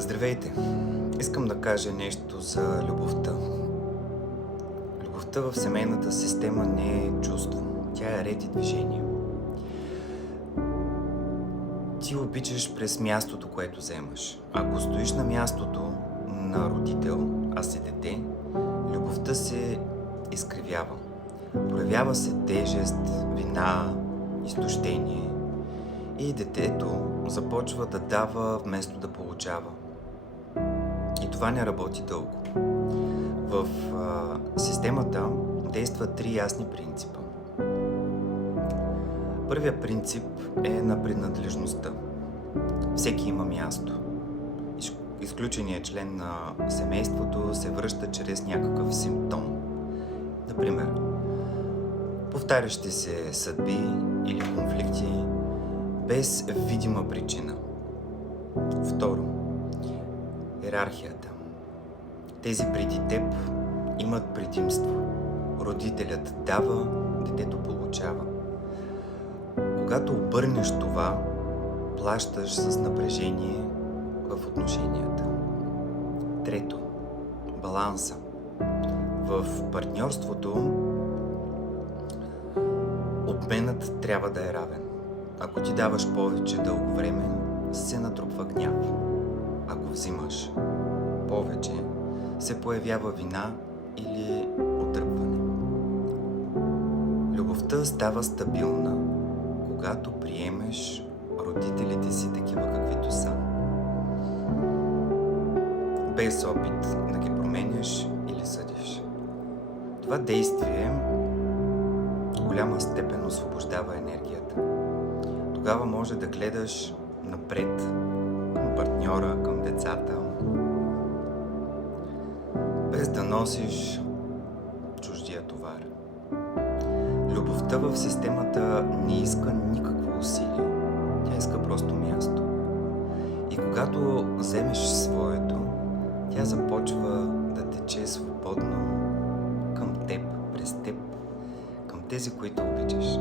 Здравейте! Искам да кажа нещо за любовта. Любовта в семейната система не е чувство. Тя е ред и движение. Ти обичаш през мястото, което вземаш. Ако стоиш на мястото на родител, а си дете, любовта се изкривява. Проявява се тежест, вина, изтощение и детето започва да дава вместо да получава. И това не работи дълго. В системата действат три ясни принципа. Първият принцип е на принадлежността. Всеки има място. Изключеният член на семейството се връща чрез някакъв симптом. Например, повтарящи се съдби или конфликти без видима причина. Второ, йерархията. Тези преди теб имат предимство. Родителят дава, детето получава. Когато обърнеш това, плащаш с напрежение в отношенията. Трето, баланса. В партньорството обменът трябва да е равен. Ако ти даваш повече дълго време, се натрупва гняв. Ако взимаш повече, се появява вина или отръпване. Любовта става стабилна, когато приемеш родителите си такива каквито са. Без опит да ги променяш или съдиш. Това действие в голяма степен освобождава енергията. Тогава може да гледаш напред, към партньора, към децата, без да носиш чуждия товар. Любовта в системата не иска никакво усилие. Тя иска просто място. И когато вземеш своето, тя започва да тече свободно към теб, през теб, към тези, които обичаш.